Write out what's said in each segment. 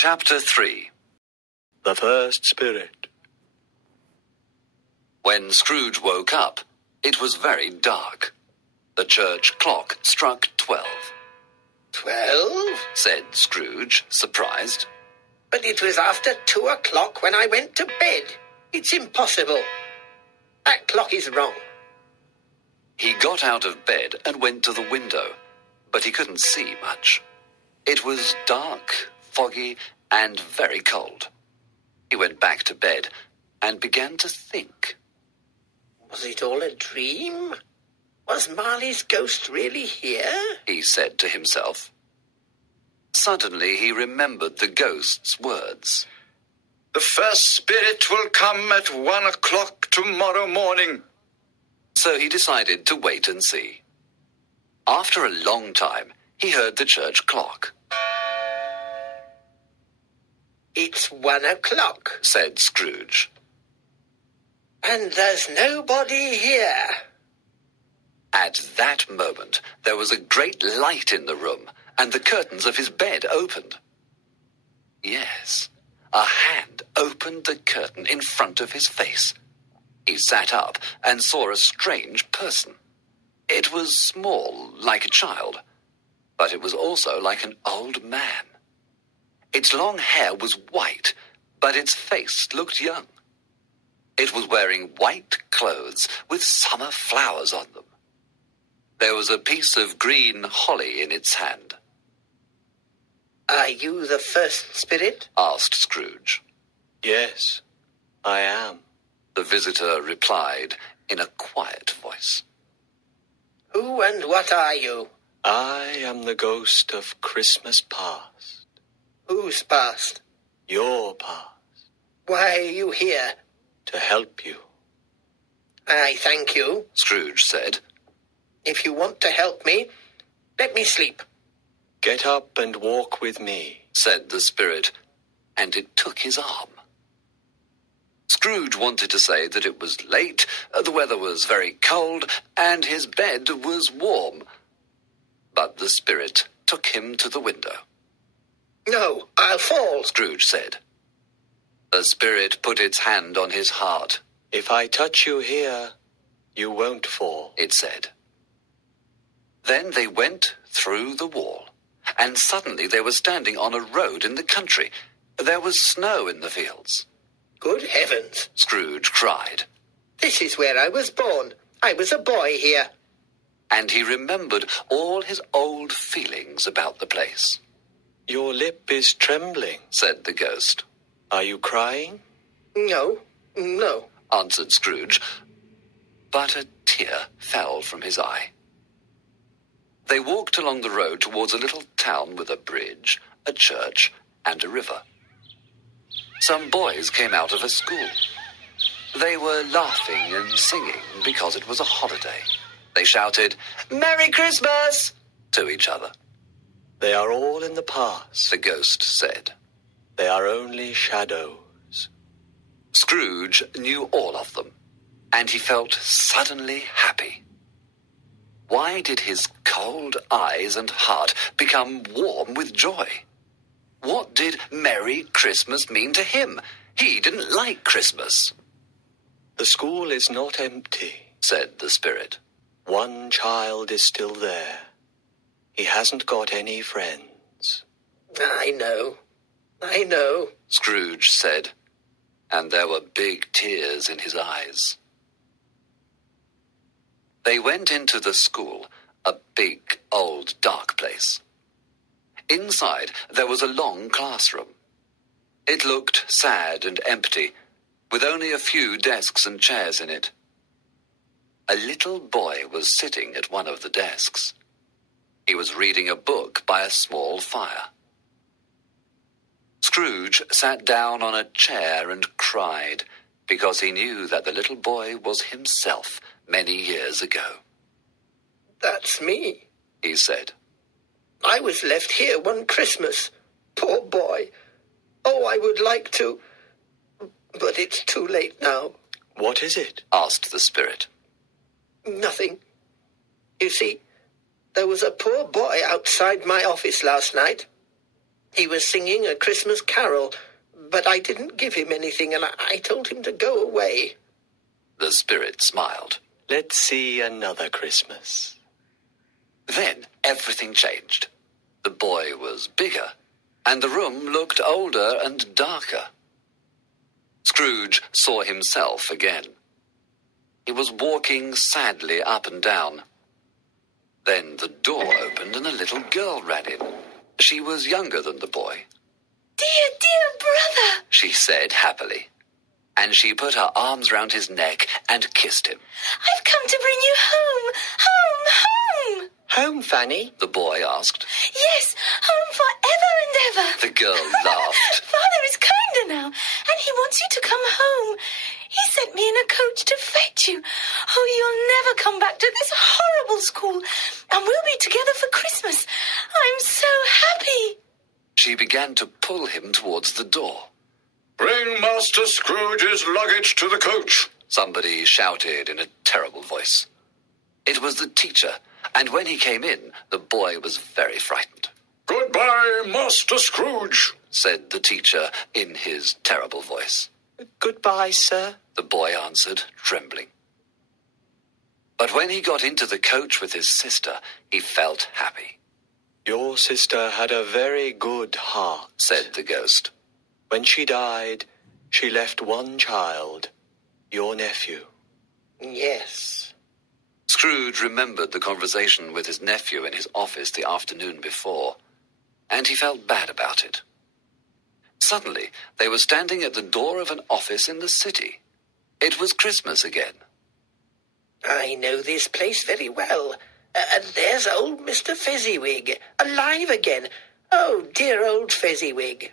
Chapter 3. The First Spirit. When Scrooge woke up, it was very dark. The church clock struck 12. 12? Said Scrooge, surprised. But it was after 2 o'clock when I went to bed. It's impossible. That clock is wrong. He got out of bed and went to the window, but he couldn't see much. It was dark, foggy, and very cold. He went back to bed and began to think. Was it all a dream? Was Marley's ghost really here? He said to himself. Suddenly he remembered the ghost's words. The first spirit will come at 1 o'clock tomorrow morning. So he decided to wait and see. After a long time, he heard the church clock. It's 1 o'clock, said Scrooge. and there's nobody here. At that moment, there was a great light in the room, and the curtains of his bed opened. Yes, a hand opened the curtain in front of his face. He sat up and saw a strange person. It was small, like a child, but it was also like an old man. Its long hair was white, but its face looked young. It was wearing white clothes with summer flowers on them. There was a piece of green holly in its hand. Are you the first spirit? Asked Scrooge. Yes, I am. The visitor replied in a quiet voice. Who and what are you? I am the ghost of Christmas past. Whose past? Your past. Why are you here? To help you. I thank you. Scrooge said. If you want to help me, let me sleep. Get up and walk with me, said the spirit, and it took his arm. Scrooge wanted to say that it was late, the weather was very cold, and his bed was warm. But the spirit took him to the window. No, I'll fall, Scrooge said. The spirit put its hand on his heart. If I touch you here, you won't fall, it said. Then they went through the wall, and suddenly they were standing on a road in the country. There was snow in the fields. Good heavens, Scrooge cried. This is where I was born. I was a boy here. And he remembered all his old feelings about the place. Your lip is trembling, said the ghost. Are you crying? No, answered Scrooge, but a tear fell from his eye. They walked along the road towards a little town with a bridge, a church, and a river. Some boys came out of a school. They were laughing and singing because it was a holiday. They shouted, "Merry Christmas!" to each other. They are all in the past, the ghost said. They are only shadows. Scrooge knew all of them, and he felt suddenly happy. Why did his cold eyes and heart become warm with joy? What did Merry Christmas mean to him? He didn't like Christmas. The school is not empty, said the spirit. One child is still there. He hasn't got any friends. I know, Scrooge said, and there were big tears in his eyes. They went into the school, a big, old, dark place. Inside, there was a long classroom. It looked sad and empty, with only a few desks and chairs in it. A little boy was sitting at one of the desks. He was reading a book by a small fire. Scrooge sat down on a chair and cried, because he knew that the little boy was himself many years ago. That's me, he said. I was left here one Christmas. Poor boy. Oh, I would like to, but it's too late now. What is it? Asked the spirit. Nothing. You see, there was a poor boy outside my office last night. He was singing a Christmas carol, but I didn't give him anything, and I told him to go away. The spirit smiled. Let's see another Christmas. Then everything changed. The boy was bigger, and the room looked older and darker. Scrooge saw himself again. He was walking sadly up and down. Then the door opened and a little girl ran in. She was younger than the boy. Dear, dear brother, She said happily, and she put her arms round his neck and kissed him. I've come to bring you home. Home, home. Home, Fanny? The boy asked. Yes, home forever and ever. The girl laughed. Father is kinder now, and he wants you to come home. He sent me in a coach to fetch you. Oh, you'll never come back to this horrible school, and we'll be together for Christmas. I'm so happy. She began to pull him towards the door. Bring Master Scrooge's luggage to the coach. Somebody shouted in a terrible voice. It was the teacher, and when he came in, the boy was very frightened. Goodbye, Master Scrooge. Said the teacher in his terrible voice. Goodbye, sir. The boy answered, trembling. But when he got into the coach with his sister, he felt happy. Your sister had a very good heart, Said the ghost. When she died, she left one child, your nephew. Yes. Scrooge remembered the conversation with his nephew in his office the afternoon before, and he felt bad about it. Suddenly, they were standing at the door of an office in the city. It was Christmas again. I know this place very well. And there's old Mr. Fezziwig, alive again. Oh, dear old Fezziwig.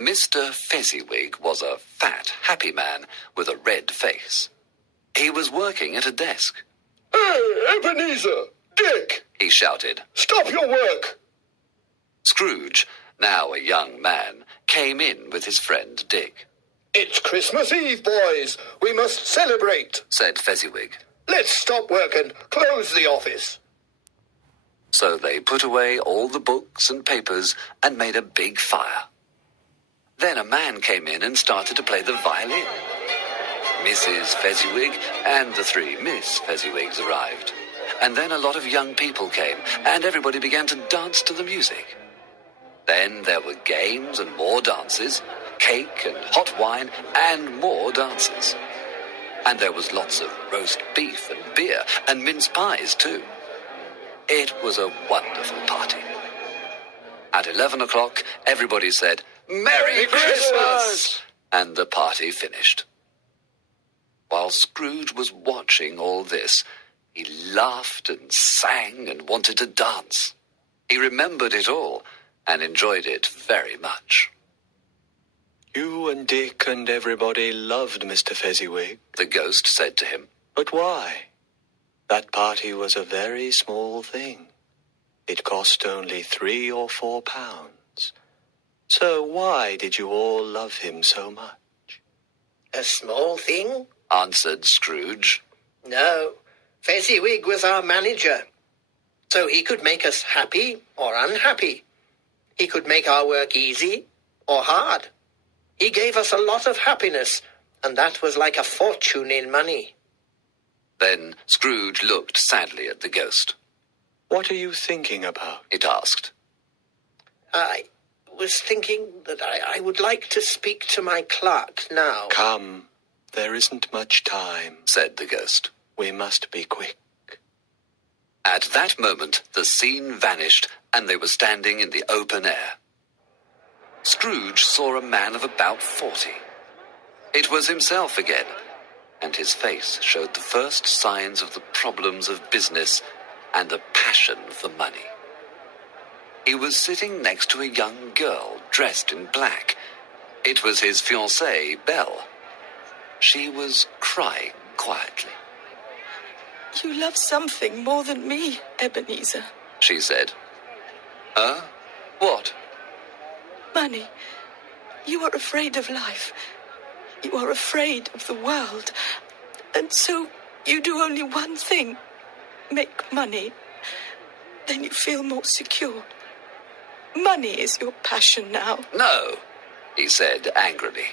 Mr. Fezziwig was a fat, happy man with a red face. He was working at a desk. Hey, Ebenezer! Dick! He shouted. Stop your work! Scrooge, now a young man, came in with his friend Dick. It's Christmas Eve, boys. We must celebrate. Said Fezziwig. Let's stop work and close the office. So they put away all the books and papers and made a big fire. Then a man came in and started to play the violin. Mrs. Fezziwig and the three Miss Fezziwigs arrived. And then a lot of young people came, and everybody began to dance to the music. Then there were games and more dances, cake and hot wine, and more dances. And there was lots of roast beef and beer and mince pies too. It was a wonderful party. At 11 o'clock, everybody said, "Merry Christmas!" And the party finished. While Scrooge was watching all this, he laughed and sang and wanted to dance. He remembered it all and enjoyed it very much. You and Dick and everybody loved Mr. Fezziwig. The ghost said to him. But why? That party was a very small thing. It cost only 3 or 4 pounds. So why did you all love him so much? A small thing? Answered Scrooge. No. Fezziwig was our manager. So he could make us happy or unhappy. He could make our work easy or hard. He gave us a lot of happiness, and that was like a fortune in money. Then Scrooge looked sadly at the ghost. What are you thinking about? It asked. I was thinking that I would like to speak to my clerk now. Come, there isn't much time, Said the ghost. We must be quick. At that moment, the scene vanished, and they were standing in the open air. Scrooge saw a man of about 40. It was himself again, and his face showed the first signs of the problems of business and a passion for money. He was sitting next to a young girl dressed in black. It was his fiancée, Belle. She was crying quietly. You love something more than me, Ebenezer. She said. Huh? What? Money. You are afraid of life. You are afraid of the world. And so you do only one thing. Make money. Then you feel more secure. Money is your passion now. No, he said angrily.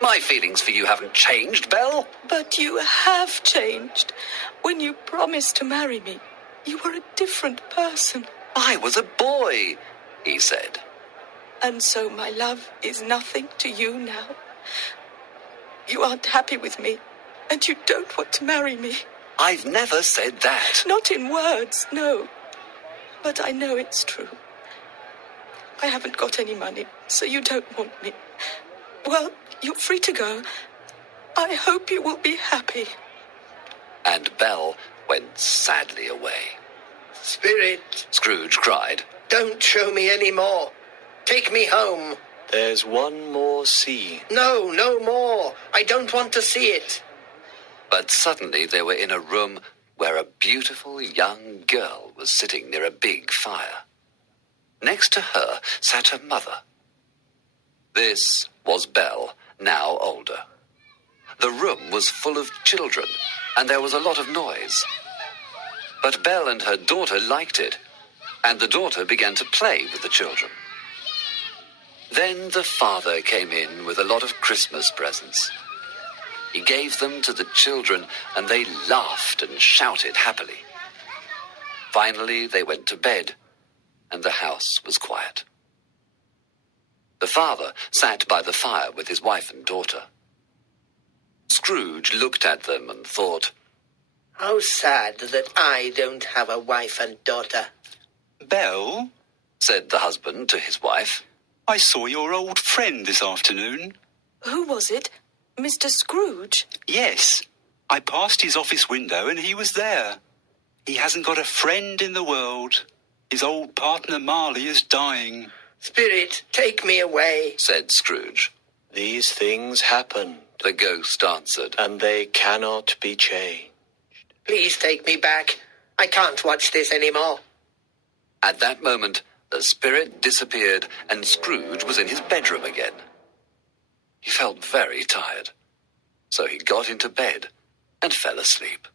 My feelings for you haven't changed, Belle. But you have changed. When you promised to marry me, you were a different person. I was a boy, he said. And so my love is nothing to you now. You aren't happy with me, and you don't want to marry me. I've never said that. Not in words, no. But I know it's true. I haven't got any money, so you don't want me. Well, you're free to go. I hope you will be happy. And Belle went sadly away. Spirit, Scrooge cried. don't show me any more. Take me home. There's one more scene. No, no more. I don't want to see it. But suddenly they were in a room where a beautiful young girl was sitting near a big fire. Next to her sat her mother. This was Belle, now older. The room was full of children, and there was a lot of noise. But Belle and her daughter liked it, and the daughter began to play with the children. Then the father came in with a lot of Christmas presents. He gave them to the children, and they laughed and shouted happily. Finally, they went to bed, and the house was quiet. The father sat by the fire with his wife and daughter. Scrooge looked at them and thought, How sad that I don't have a wife and daughter. Belle, said the husband to his wife. I saw your old friend this afternoon. Who was it? Mr. Scrooge? Yes, I passed his office window and he was there. He hasn't got a friend in the world. His old partner Marley is dying. Spirit, take me away. Said Scrooge. These things happen, The ghost answered. and they cannot be changed. Please take me back. I can't watch this anymore. At that moment, the spirit disappeared, and Scrooge was in his bedroom again. He felt very tired, so he got into bed and fell asleep.